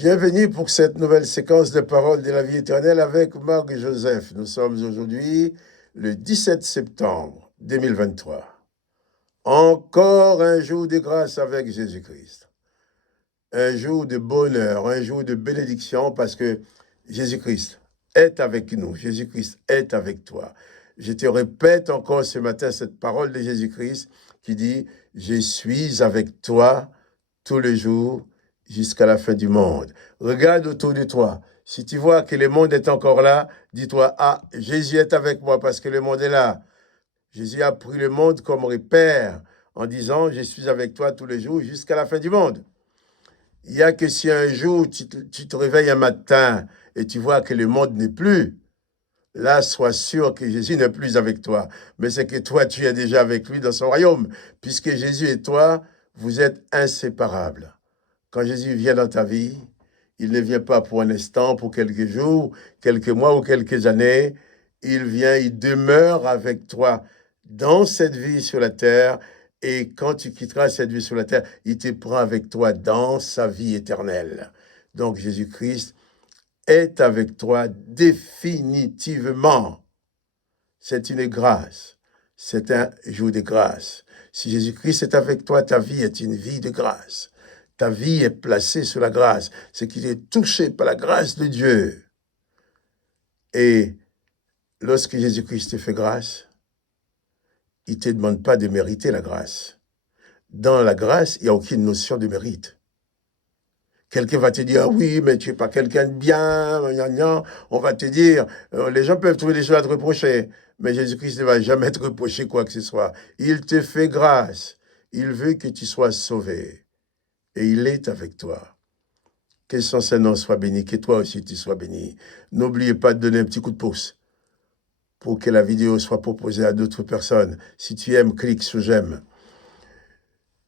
Bienvenue pour cette nouvelle séquence de paroles de la vie éternelle avec Marc et Joseph. Nous sommes aujourd'hui le 17 septembre 2023. Encore un jour de grâce avec Jésus-Christ. Un jour de bonheur, un jour de bénédiction parce que Jésus-Christ est avec nous. Jésus-Christ est avec toi. Je te répète encore ce matin cette parole de Jésus-Christ qui dit « Je suis avec toi tous les jours jusqu'à la fin du monde. » Regarde autour de toi. Si tu vois que le monde est encore là, dis-toi « Ah, Jésus est avec moi parce que le monde est là. » Jésus a pris le monde comme repère en disant « Je suis avec toi tous les jours jusqu'à la fin du monde. » Il n'y a que si un jour tu te réveilles un matin et tu vois que le monde n'est plus, là, sois sûr que Jésus n'est plus avec toi. Mais c'est que toi, tu es déjà avec lui dans son royaume. Puisque Jésus et toi, vous êtes inséparables. Quand Jésus vient dans ta vie, il ne vient pas pour un instant, pour quelques jours, quelques mois ou quelques années. Il vient, il demeure avec toi dans cette vie sur la terre. Et quand tu quitteras cette vie sur la terre, il te prend avec toi dans sa vie éternelle. Donc Jésus-Christ est avec toi définitivement. C'est une grâce. C'est un jour de grâce. Si Jésus-Christ est avec toi, ta vie est une vie de grâce. Ta vie est placée sous la grâce. C'est qu'il est touché par la grâce de Dieu. Et lorsque Jésus-Christ te fait grâce, il ne te demande pas de mériter la grâce. Dans la grâce, il n'y a aucune notion de mérite. Quelqu'un va te dire, ah oui, mais tu n'es pas quelqu'un de bien, on va te dire, les gens peuvent trouver des choses à te reprocher, mais Jésus-Christ ne va jamais te reprocher quoi que ce soit. Il te fait grâce. Il veut que tu sois sauvé. Et il est avec toi. Que son Saint-Nom soit béni, que toi aussi tu sois béni. N'oubliez pas de donner un petit coup de pouce pour que la vidéo soit proposée à d'autres personnes. Si tu aimes, clique sur j'aime.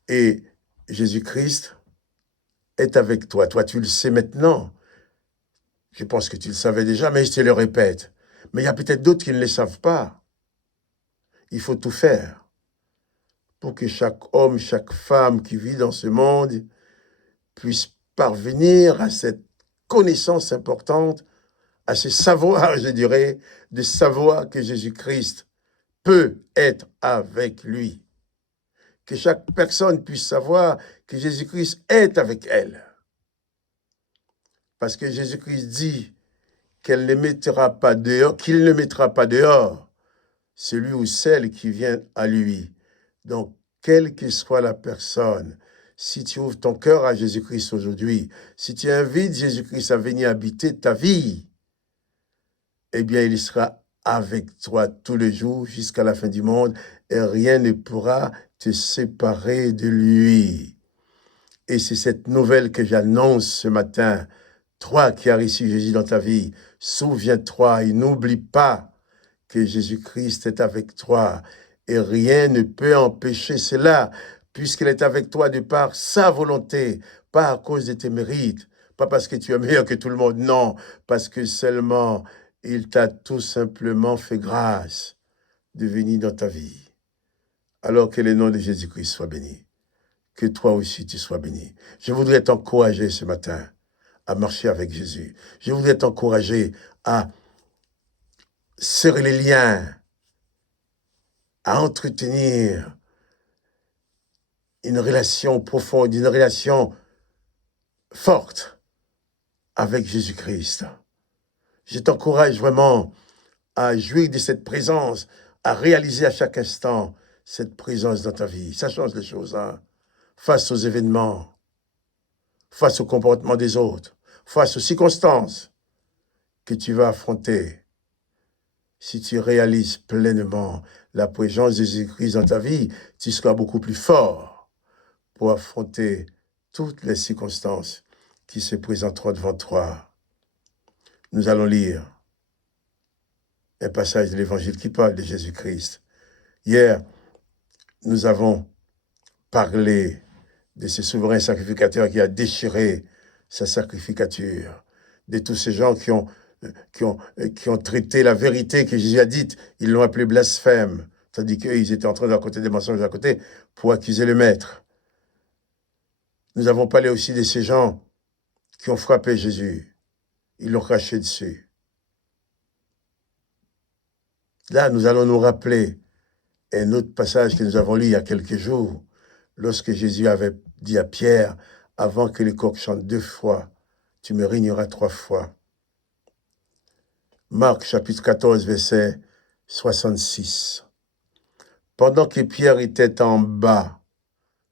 Et Jésus-Christ est avec toi. Toi, tu le sais maintenant. Je pense que tu le savais déjà, mais je te le répète. Mais il y a peut-être d'autres qui ne le savent pas. Il faut tout faire pour que chaque homme, chaque femme qui vit dans ce monde puisse parvenir à cette connaissance importante, à ce savoir, je dirais, de savoir que Jésus-Christ peut être avec lui. Que chaque personne puisse savoir que Jésus-Christ est avec elle. Parce que Jésus-Christ dit qu'elle ne mettra pas dehors, qu'il ne mettra pas dehors celui ou celle qui vient à lui. Donc, quelle que soit la personne, si tu ouvres ton cœur à Jésus-Christ aujourd'hui, si tu invites Jésus-Christ à venir habiter ta vie, eh bien, il sera avec toi tous les jours jusqu'à la fin du monde et rien ne pourra te séparer de lui. Et c'est cette nouvelle que j'annonce ce matin. Toi qui as reçu Jésus dans ta vie, souviens-toi et n'oublie pas que Jésus-Christ est avec toi et rien ne peut empêcher cela puisqu'il est avec toi de par sa volonté, pas à cause de tes mérites, pas parce que tu es meilleur que tout le monde, non, parce que seulement il t'a tout simplement fait grâce de venir dans ta vie. Alors que le nom de Jésus-Christ soit béni, que toi aussi tu sois béni. Je voudrais t'encourager ce matin à marcher avec Jésus. Je voudrais t'encourager à serrer les liens, à entretenir une relation profonde, une relation forte avec Jésus-Christ. Je t'encourage vraiment à jouir de cette présence, à réaliser à chaque instant cette présence dans ta vie. Ça change les choses, hein? Face aux événements, face au comportement des autres, face aux circonstances que tu vas affronter. Si tu réalises pleinement la présence de Jésus-Christ dans ta vie, tu seras beaucoup plus fort pour affronter toutes les circonstances qui se présenteront devant toi. Nous allons lire un passage de l'Évangile qui parle de Jésus-Christ. Hier, nous avons parlé de ce souverain sacrificateur qui a déchiré sa sacrificature, de tous ces gens qui ont traité la vérité que Jésus a dite, ils l'ont appelé blasphème, tandis qu'ils étaient en train de raconter des mensonges à côté pour accuser le maître. Nous avons parlé aussi de ces gens qui ont frappé Jésus. Ils l'ont craché dessus. Là, nous allons nous rappeler un autre passage que nous avons lu il y a quelques jours, lorsque Jésus avait dit à Pierre, avant que les coqs chantent 2 fois, tu me régneras 3 fois. Marc chapitre 14, verset 66. Pendant que Pierre était en bas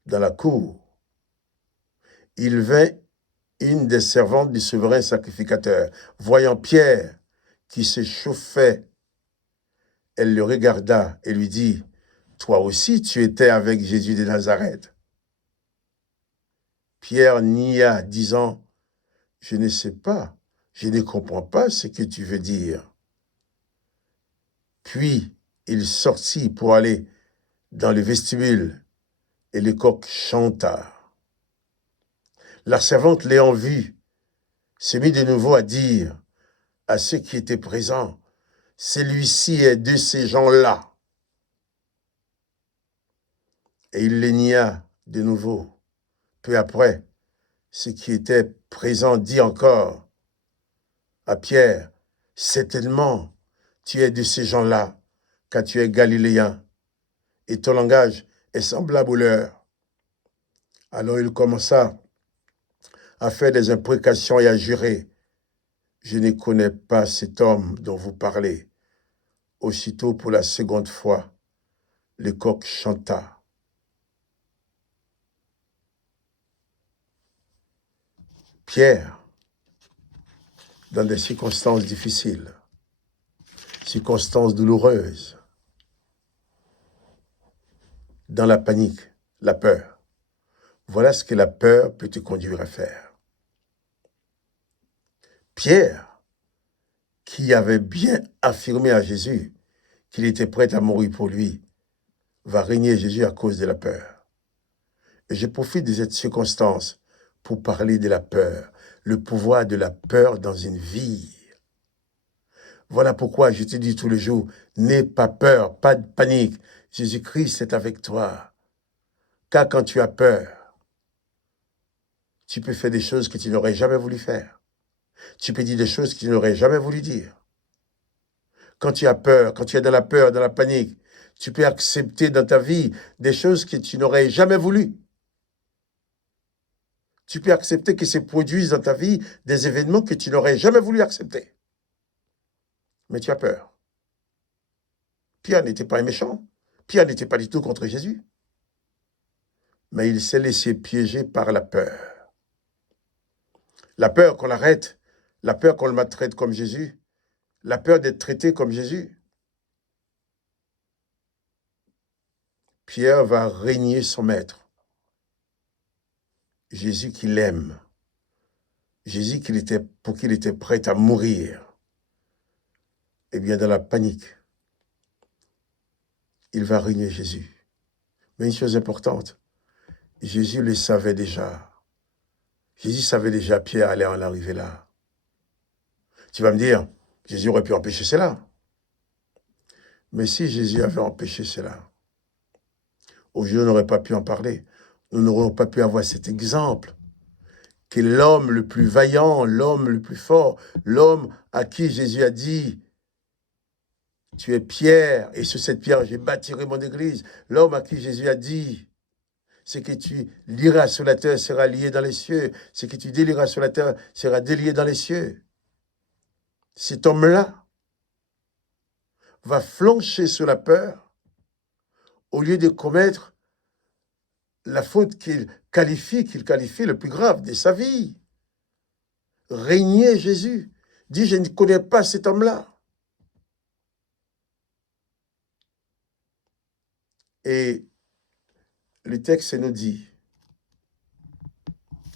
dans la cour, il vint une des servantes du souverain sacrificateur. Voyant Pierre qui se chauffait, elle le regarda et lui dit, « Toi aussi tu étais avec Jésus de Nazareth. » Pierre nia, disant, « Je ne sais pas, je ne comprends pas ce que tu veux dire. » Puis il sortit pour aller dans le vestibule et le coq chanta. La servante l'ayant vu, se mit de nouveau à dire à ceux qui étaient présents, « Celui-ci est de ces gens-là. » Et il les nia de nouveau. Peu après, ceux qui étaient présents dit encore à Pierre, « Certainement, tu es de ces gens-là, car tu es galiléen, et ton langage est semblable au leur. » Alors il commença à faire des imprécations et à jurer, « Je ne connais pas cet homme dont vous parlez. » Aussitôt, pour la seconde fois, le coq chanta. Pierre, dans des circonstances difficiles, circonstances douloureuses, dans la panique, la peur. Voilà ce que la peur peut te conduire à faire. Pierre, qui avait bien affirmé à Jésus qu'il était prêt à mourir pour lui, va régner Jésus à cause de la peur. Et je profite de cette circonstance pour parler de la peur, le pouvoir de la peur dans une vie. Voilà pourquoi je te dis tous les jours, n'aie pas peur, pas de panique. Jésus-Christ est avec toi. Car quand tu as peur, tu peux faire des choses que tu n'aurais jamais voulu faire. Tu peux dire des choses que tu n'aurais jamais voulu dire. Quand tu as peur, quand tu es dans la peur, dans la panique, tu peux accepter dans ta vie des choses que tu n'aurais jamais voulu. Tu peux accepter que se produisent dans ta vie des événements que tu n'aurais jamais voulu accepter. Mais tu as peur. Pierre n'était pas un méchant. Pierre n'était pas du tout contre Jésus. Mais il s'est laissé piéger par la peur. La peur qu'on l'arrête, la peur qu'on le maltraite comme Jésus, la peur d'être traité comme Jésus. Pierre va régner son maître. Jésus qui l'aime. Jésus pour qui il était prêt à mourir. Eh bien, dans la panique, il va régner Jésus. Mais une chose importante, Jésus le savait déjà. Jésus savait déjà Pierre allait en arriver là. Tu vas me dire, Jésus aurait pu empêcher cela. Mais si Jésus avait empêché cela, aujourd'hui, on n'aurait pas pu en parler. Nous n'aurions pas pu avoir cet exemple que l'homme le plus vaillant, l'homme le plus fort, l'homme à qui Jésus a dit, tu es Pierre, et sur cette pierre, je bâtirai mon église. L'homme à qui Jésus a dit, ce que tu liras sur la terre sera lié dans les cieux. Ce que tu délieras sur la terre sera délié dans les cieux. Cet homme-là va flancher sur la peur au lieu de commettre la faute qu'il qualifie le plus grave de sa vie. Régner Jésus. Dit, je ne connais pas cet homme-là. Et le texte nous dit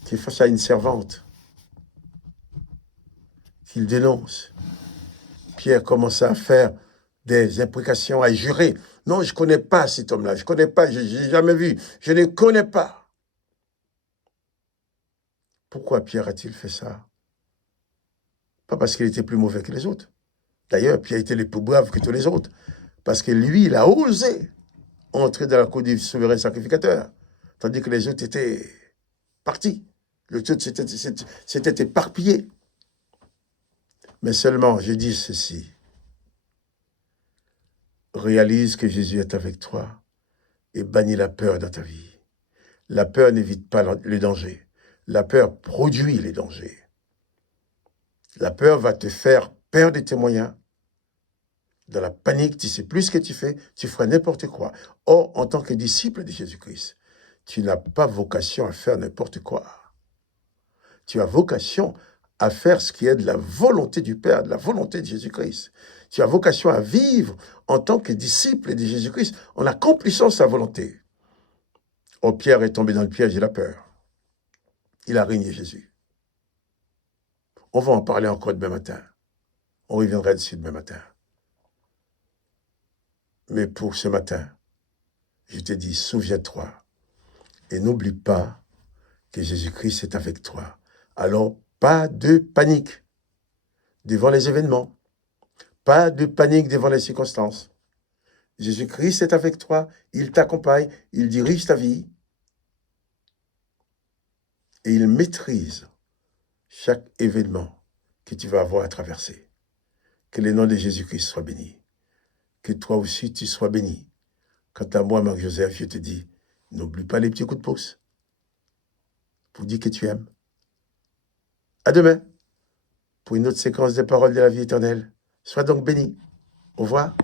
qu'il est face à une servante qu'il dénonce. Pierre commence à faire des imprécations, à jurer. Non, je ne connais pas cet homme-là, je ne connais pas, je n'ai jamais vu, je ne connais pas. Pourquoi Pierre a-t-il fait ça? Pas parce qu'il était plus mauvais que les autres. D'ailleurs, Pierre était le plus brave que tous les autres. Parce que lui, il a osé entrer dans la cour du souverain sacrificateur. Tandis que les autres étaient partis. Le tout s'était éparpillé. Mais seulement, je dis ceci. Réalise que Jésus est avec toi et bannis la peur dans ta vie. La peur n'évite pas les dangers. La peur produit les dangers. La peur va te faire perdre tes moyens. Dans la panique, tu ne sais plus ce que tu fais, tu feras n'importe quoi. Or, en tant que disciple de Jésus-Christ, tu n'as pas vocation à faire n'importe quoi. Tu as vocation à faire ce qui est de la volonté du Père, de la volonté de Jésus-Christ. Tu as vocation à vivre en tant que disciple de Jésus-Christ en accomplissant sa volonté. Oh, Pierre est tombé dans le piège de la peur. Il a régné Jésus. On va en parler encore demain matin. On reviendra dessus demain matin. Mais pour ce matin, je te dis, souviens-toi et n'oublie pas que Jésus-Christ est avec toi. Alors, pas de panique devant les événements, pas de panique devant les circonstances. Jésus-Christ est avec toi, il t'accompagne, il dirige ta vie et il maîtrise chaque événement que tu vas avoir à traverser. Que le nom de Jésus-Christ soit béni. Que toi aussi tu sois béni. Quant à moi, Marc-Joseph, je te dis, n'oublie pas les petits coups de pouce pour dire que tu aimes. À demain pour une autre séquence des paroles de la vie éternelle. Sois donc béni. Au revoir.